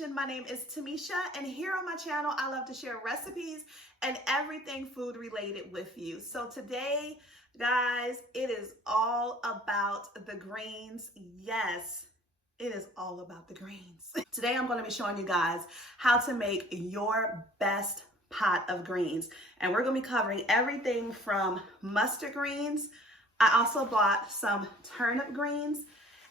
Kitchen. My name is Tamisha, and here on my channel, I love to share recipes and everything food related with you. So today, guys, it is all about the greens. Yes, it is all about the greens. Today, I'm going to be showing you guys how to make your best pot of greens. And we're going to be covering everything from mustard greens. I also bought some turnip greens.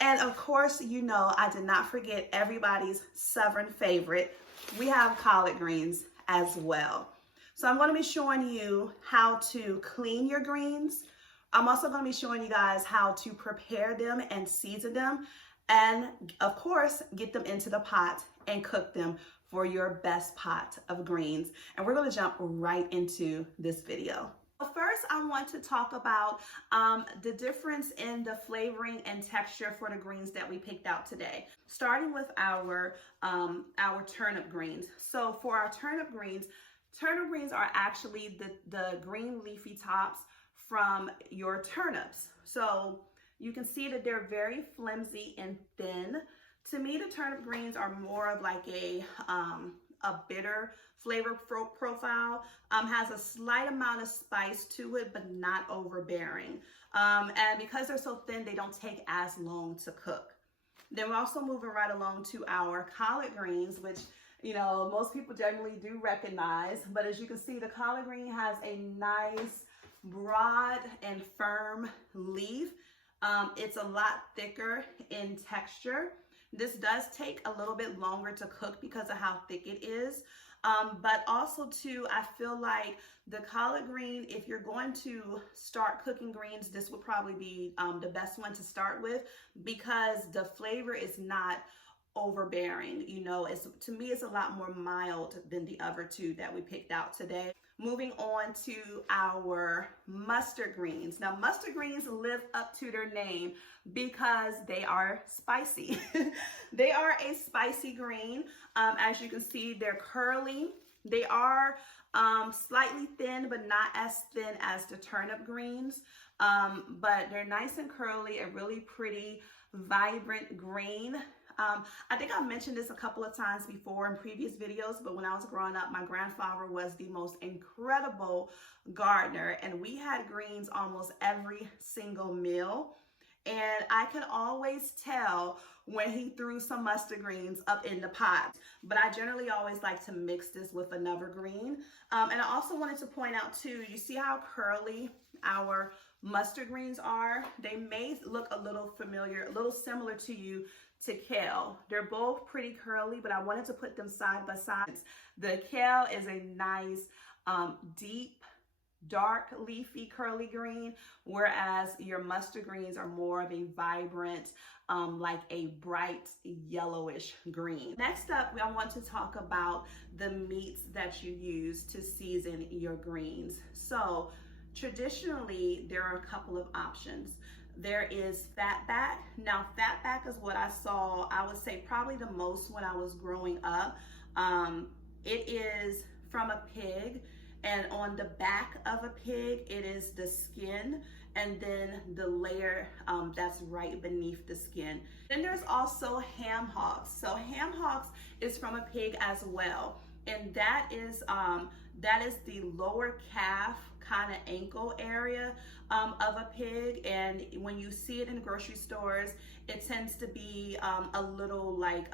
And of course, you know, I did not forget everybody's Southern favorite. We have collard greens as well. So I'm going to be showing you how to clean your greens. I'm also going to be showing you guys how to prepare them and season them. And of course, get them into the pot and cook them for your best pot of greens. And we're going to jump right into this video. First, I want to talk about the difference in the flavoring and texture for the greens that we picked out today. Starting with our turnip greens. So for our turnip greens are actually the green leafy tops from your turnips. So you can see that they're very flimsy and thin. To me, the turnip greens are more of like a bitter flavor profile, has a slight amount of spice to it, but not overbearing. And because they're so thin, they don't take as long to cook. Then we're also moving right along to our collard greens, which, you know, most people generally do recognize. But as you can see, the collard green has a nice, broad and firm leaf. It's a lot thicker in texture. This does take a little bit longer to cook because of how thick it is. But also too, I feel like the collard green, if you're going to start cooking greens, this would probably be the best one to start with because the flavor is not overbearing. You know, to me, it's a lot more mild than the other two that we picked out today. Moving on to our mustard greens. Now, mustard greens live up to their name because they are spicy. They are a spicy green. As you can see, they're curly. They are slightly thin, but not as thin as the turnip greens. But they're nice and curly, a really pretty, vibrant green. I think I've mentioned this a couple of times before in previous videos, but when I was growing up, my grandfather was the most incredible gardener, and we had greens almost every single meal. And I can always tell when he threw some mustard greens up in the pot. But I generally always like to mix this with another green. And I also wanted to point out too, you see how curly our mustard greens are? They may look a little familiar, a little similar to kale. They're both pretty curly, but I wanted to put them side by side. The kale is a nice, deep, dark, leafy, curly green, whereas your mustard greens are more of a vibrant, like a bright yellowish green. Next up, I want to talk about the meats that you use to season your greens. So traditionally, there are a couple of options. There is fatback. Now, fatback is what I saw, I would say probably the most when I was growing up. It is from a pig, and on the back of a pig, it is the skin, and then the layer that's right beneath the skin. Then there's also ham hocks. So ham hocks is from a pig as well, and that is the lower calf kind of ankle area of a pig. And when you see it in grocery stores, it tends to be a little like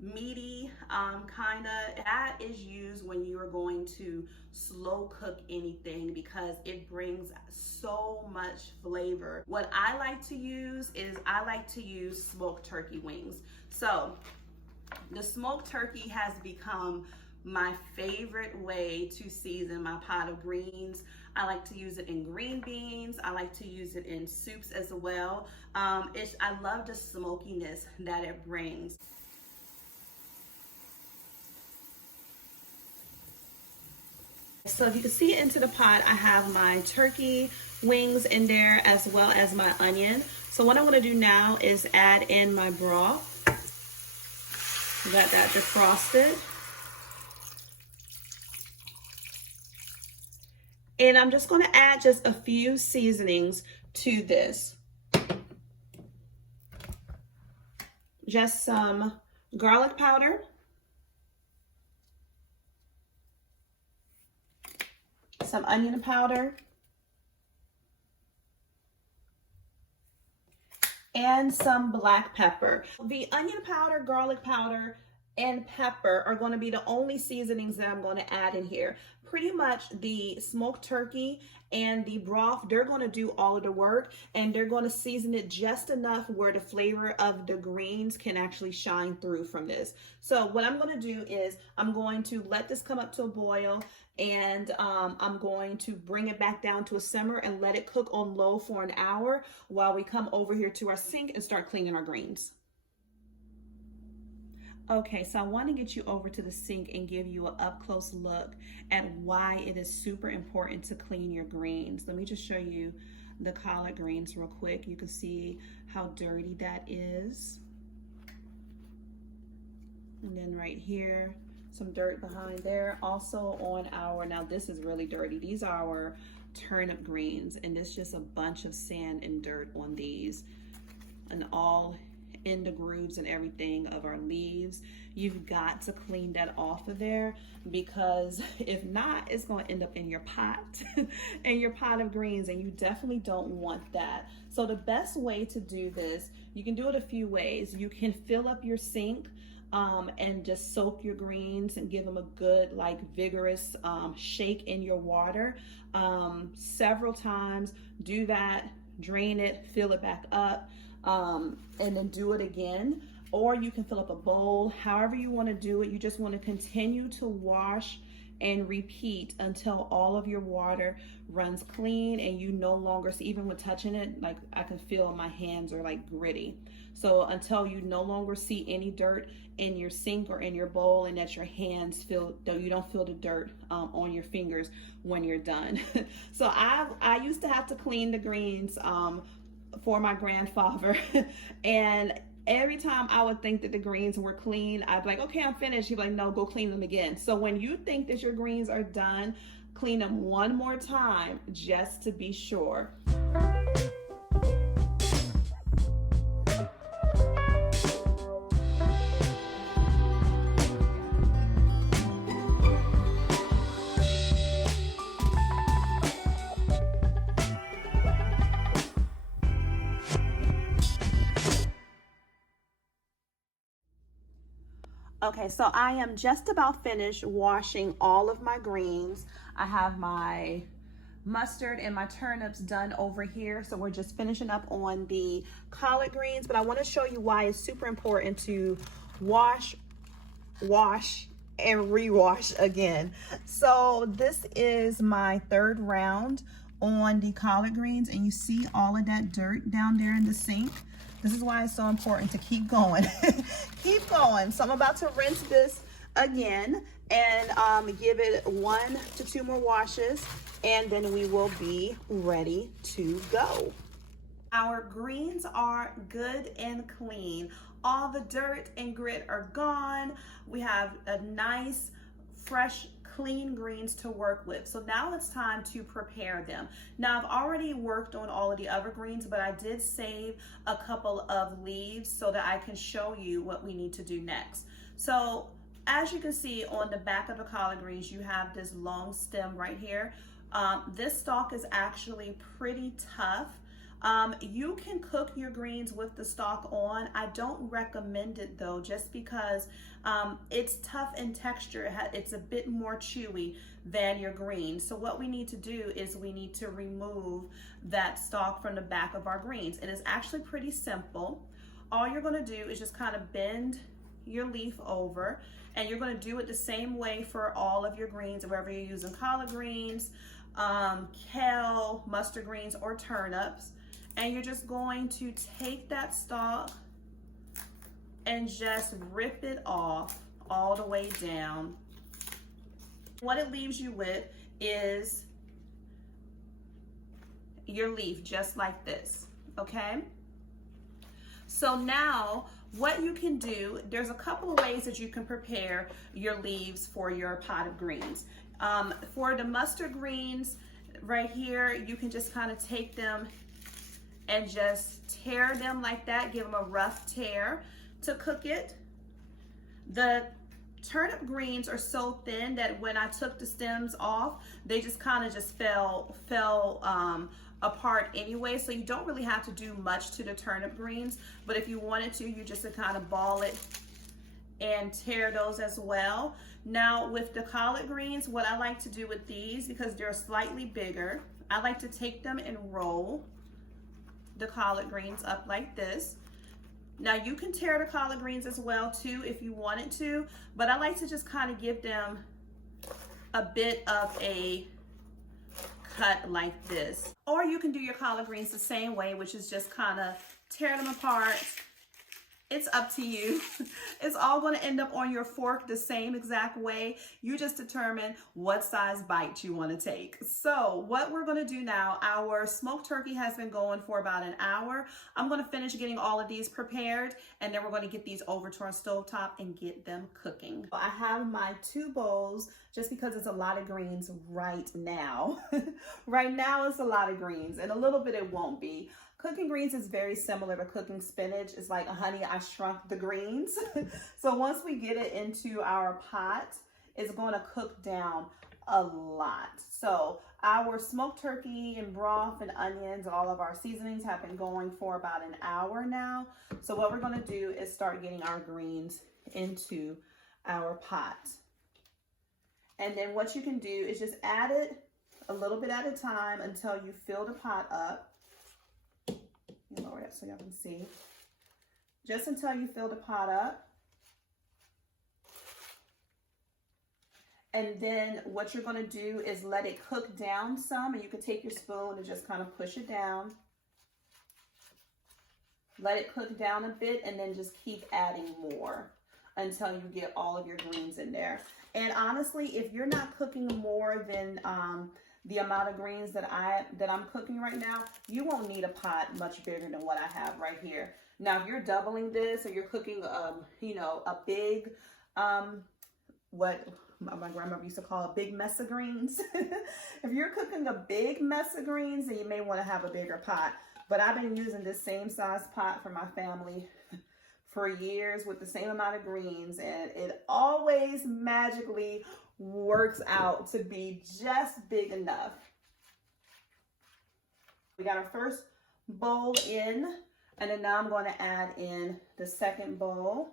meaty kind of. That is used when you are going to slow cook anything because it brings so much flavor. What I like to use is smoked turkey wings. So the smoked turkey has become my favorite way to season my pot of greens. I like to use it in green beans. I like to use it in soups as well. I love the smokiness that it brings. So if you can see into the pot, I have my turkey wings in there as well as my onion. So what I'm going to do now is add in my broth. Got that defrosted. And I'm just going to add just a few seasonings to this. Just some garlic powder, some onion powder, and some black pepper. The onion powder, garlic powder, and pepper are going to be the only seasonings that I'm going to add in here. Pretty much the smoked turkey and the broth, they're going to do all of the work, and they're going to season it just enough where the flavor of the greens can actually shine through from this. So what I'm going to do is I'm going to let this come up to a boil, and I'm going to bring it back down to a simmer and let it cook on low for an hour while we come over here to our sink and start cleaning our greens. Okay, so I want to get you over to the sink and give you an up-close look at why it is super important to clean your greens. Let me just show you the collard greens real quick. You can see how dirty that is. And then right here, some dirt behind there. Also on our, now this is really dirty, these are our turnip greens, and it's just a bunch of sand and dirt on these, and all in the grooves and everything of our leaves. You've got to clean that off of there, because if not, it's going to end up in your pot and your pot of greens, and you definitely don't want that. So the best way to do this, you can do it a few ways. You can fill up your sink and just soak your greens and give them a good, like, vigorous shake in your water several times. Do that, drain it, fill it back up, and then do it again. Or you can fill up a bowl, however you want to do it. You just want to continue to wash and repeat until all of your water runs clean and you no longer see, even with touching it, like I can feel my hands are like gritty. So until you no longer see any dirt in your sink or in your bowl, and that your hands feel, though you don't feel the dirt on your fingers when you're done. So I used to have to clean the greens for my grandfather, and every time I would think that the greens were clean, I'd be like, okay, I'm finished. He'd be like, no, go clean them again. So when you think that your greens are done, clean them one more time just to be sure. Okay, so I am just about finished washing all of my greens. I have my mustard and my turnips done over here. So we're just finishing up on the collard greens, but I want to show you why it's super important to wash, and rewash again. So this is my third round on the collard greens, and you see all of that dirt down there in the sink. This is why it's so important to keep going. Keep going. So I'm about to rinse this again and give it 1 to 2 more washes, and then we will be ready to go. Our greens are good and clean. All the dirt and grit are gone. We have a nice, fresh, clean greens to work with. So now it's time to prepare them. Now I've already worked on all of the other greens, but I did save a couple of leaves so that I can show you what we need to do next. So as you can see on the back of the collard greens, you have this long stem right here. This stalk is actually pretty tough. You can cook your greens with the stalk on. I don't recommend it though, just because it's tough in texture. It's a bit more chewy than your greens. So what we need to do is we need to remove that stalk from the back of our greens. It is actually pretty simple. All you're going to do is just kind of bend your leaf over, and you're going to do it the same way for all of your greens, whether you're using collard greens, kale, mustard greens, or turnips. And you're just going to take that stalk and just rip it off all the way down. What it leaves you with is your leaf, just like this, okay? So now what you can do, there's a couple of ways that you can prepare your leaves for your pot of greens. For the mustard greens right here, you can just kind of take them and just tear them like that, give them a rough tear to cook it. The turnip greens are so thin that when I took the stems off, they just kind of just fell apart anyway. So you don't really have to do much to the turnip greens, but if you wanted to, you just kind of ball it and tear those as well. Now with the collard greens, what I like to do with these, because they're slightly bigger, I like to take them and roll the collard greens up like this. Now you can tear the collard greens as well too if you wanted to, but I like to just kind of give them a bit of a cut like this. Or you can do your collard greens the same way, which is just kind of tear them apart. It's up to you. It's all going to end up on your fork the same exact way. You just determine what size bite you want to take. So what we're going to do now, our smoked turkey has been going for about an hour. I'm going to finish getting all of these prepared, and then we're going to get these over to our stovetop and get them cooking. I have my 2 bowls just because it's a lot of greens right now. Right now it's a lot of greens, and a little bit it won't be. Cooking greens is very similar to cooking spinach. It's like, honey, I shrunk the greens. So once we get it into our pot, it's going to cook down a lot. So our smoked turkey and broth and onions, all of our seasonings have been going for about an hour now. So what we're going to do is start getting our greens into our pot. And then what you can do is just add it a little bit at a time until you fill the pot up. Lower that so y'all can see. Just until you fill the pot up. And then what you're going to do is let it cook down some, and you can take your spoon and just kind of push it down. Let it cook down a bit, and then just keep adding more until you get all of your greens in there. And honestly, if you're not cooking more than the amount of greens that I'm cooking right now, you won't need a pot much bigger than what I have right here. Now, if you're doubling this or you're cooking, you know, a big, what my grandmother used to call a big mess of greens. If you're cooking a big mess of greens, then you may want to have a bigger pot. But I've been using this same size pot for my family for years with the same amount of greens, and it always magically works out to be just big enough. We got our first bowl in, and then now I'm going to add in the second bowl.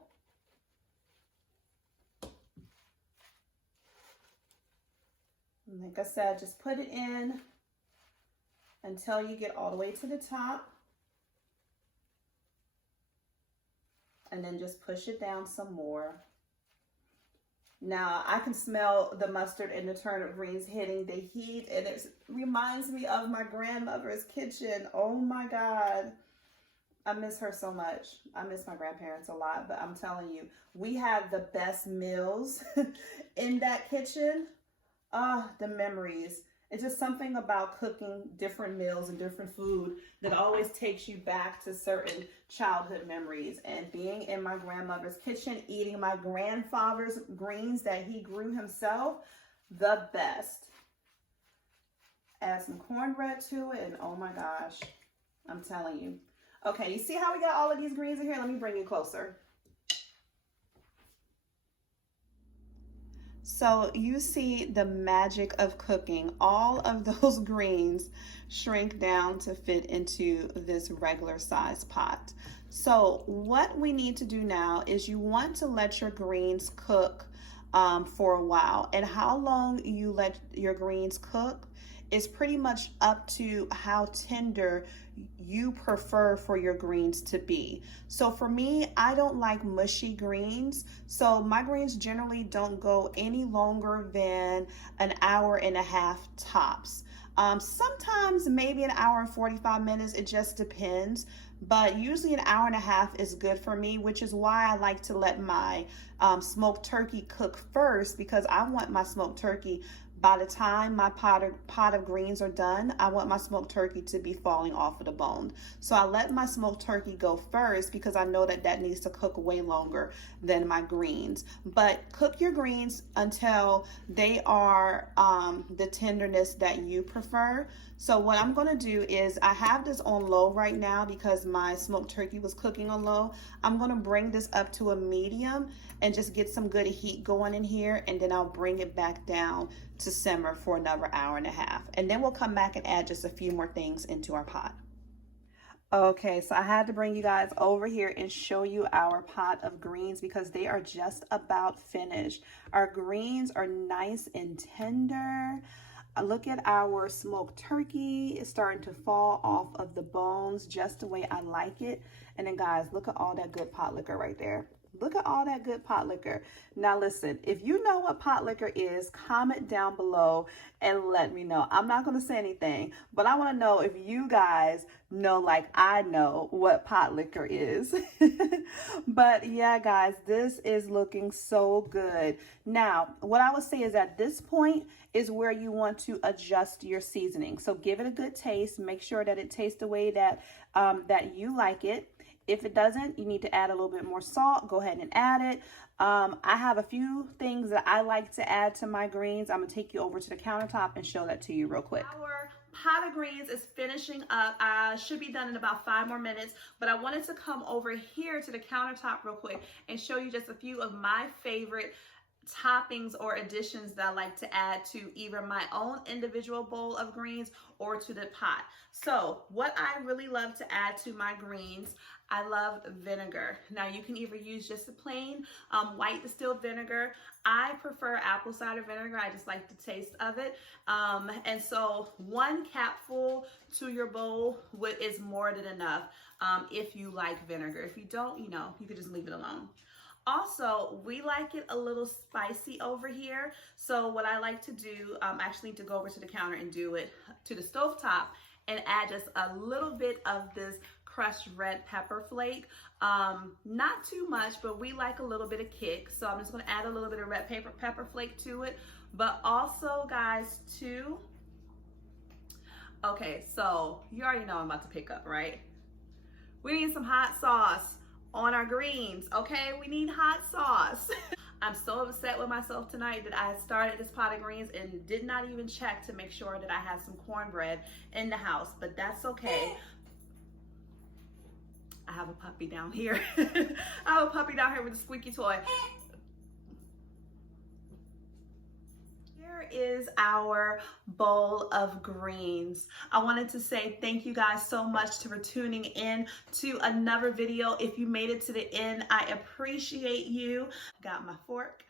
And like I said, just put it in until you get all the way to the top. And then just push it down some more. Now, I can smell the mustard and the turnip greens hitting the heat, and it reminds me of my grandmother's kitchen. Oh my God. I miss her so much. I miss my grandparents a lot, but I'm telling you, we had the best meals in that kitchen. The memories. It's just something about cooking different meals and different food that always takes you back to certain childhood memories. And being in my grandmother's kitchen, eating my grandfather's greens that he grew himself, the best. Add some cornbread to it, and oh my gosh, I'm telling you. Okay, you see how we got all of these greens in here? Let me bring you closer. So you see the magic of cooking. All of those greens shrink down to fit into this regular size pot. So what we need to do now is you want to let your greens cook for a while. And how long you let your greens cook is pretty much up to how tender you prefer for your greens to be. So for me, I don't like mushy greens. So my greens generally don't go any longer than an hour and a half tops. Sometimes maybe an hour and 45 minutes, it just depends. But usually an hour and a half is good for me, which is why I like to let my smoked turkey cook first, because I want my smoked turkey By the time my pot of greens are done, I want my smoked turkey to be falling off of the bone. So I let my smoked turkey go first because I know that that needs to cook way longer than my greens. But cook your greens until they are the tenderness that you prefer. So what I'm gonna do is, I have this on low right now because my smoked turkey was cooking on low. I'm gonna bring this up to a medium and just get some good heat going in here, and then I'll bring it back down to simmer for another hour and a half. And then we'll come back and add just a few more things into our pot. Okay, so I had to bring you guys over here and show you our pot of greens because they are just about finished. Our greens are nice and tender. Look at our smoked turkey. It's starting to fall off of the bones just the way I like it. And then guys, look at all that good pot liquor right there. Look at all that good pot liquor. Now listen, if you know what pot liquor is, comment down below and let me know. I'm not going to say anything, but I want to know if you guys know, like I know, what pot liquor is. But yeah, guys, this is looking so good. Now, what I would say is at this point is where you want to adjust your seasoning. So give it a good taste. Make sure that it tastes the way that, that you like it. If it doesn't, you need to add a little bit more salt. Go ahead and add it. I have a few things that I like to add to my greens. I'm gonna take you over to the countertop and show that to you real quick. Our pot of greens is finishing up. I should be done in about 5 more minutes, but I wanted to come over here to the countertop real quick and show you just a few of my favorite toppings or additions that I like to add to either my own individual bowl of greens or to the pot. So what I really love to add to my greens, I love vinegar. Now you can either use just a plain white distilled vinegar. I prefer apple cider vinegar. I just like the taste of it. And so 1 capful to your bowl is more than enough if you like vinegar. If you don't, you know, you could just leave it alone. Also, we like it a little spicy over here. So what I like to do, I actually need to go over to the counter and do it to the stovetop and add just a little bit of this crushed red pepper flake. Not too much, but we like a little bit of kick. So I'm just gonna add a little bit of red pepper flake to it. But also, guys, too, okay, so you already know I'm about to pick up, right? We need some hot sauce on our greens, okay? We need hot sauce. I'm so upset with myself tonight that I started this pot of greens and did not even check to make sure that I had some cornbread in the house, but that's okay. I have a puppy down here. I have a puppy down here with a squeaky toy. Here is our bowl of greens. I wanted to say thank you guys so much for tuning in to another video. If you made it to the end, I appreciate you. I got my fork,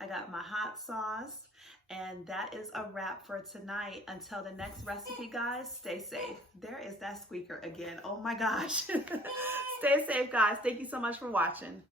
I got my hot sauce, and that is a wrap for tonight. Until the next recipe, guys, stay safe. There is that squeaker again. Oh my gosh. Stay safe, guys. Thank you so much for watching.